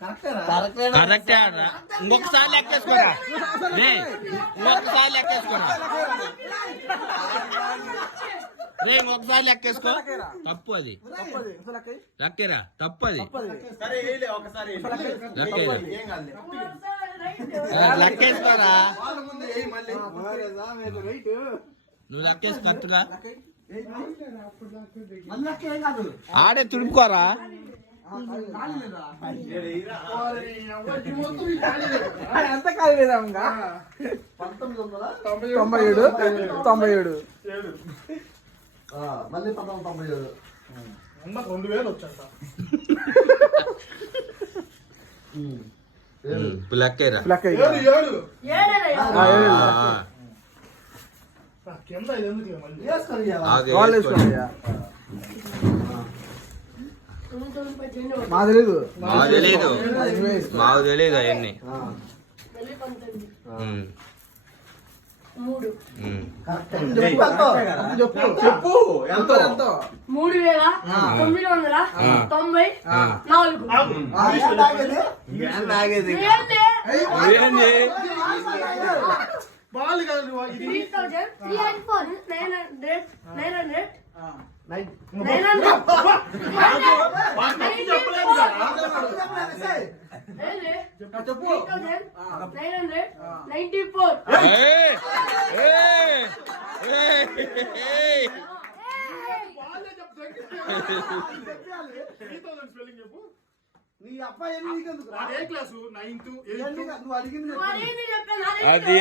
కరెక్టే ఆడరా. ఇంకొకసారి లెక్కేసుకోరా, ఇంకొకసారి లెక్కేసుకోరా రే, ఇంకొకసారి లెక్కేసుకో. తప్పు అది, లెక్కేరా, తప్పు అది, లెక్కేసుకోరా. నువ్వు లెక్కేసి కరెక్ట్గా ఆడే తుడుపుకోరా. ఎంత కాదు లేదా 97 మళ్ళీ 1997 2000 వచ్చాక లెక్కేరా. కింద ఇది ఎందుకు మళ్ళీ మాకు తెలీదు మాకు తెలీదు అవన్నీ. చెప్పు ఎంతో 3994 బాల్ కాదు 900 నీ అబ్బాయి ఎన్ని నీకెందుకు ఏ క్లాసు 9th 8th నువ్వు అడిగింది అది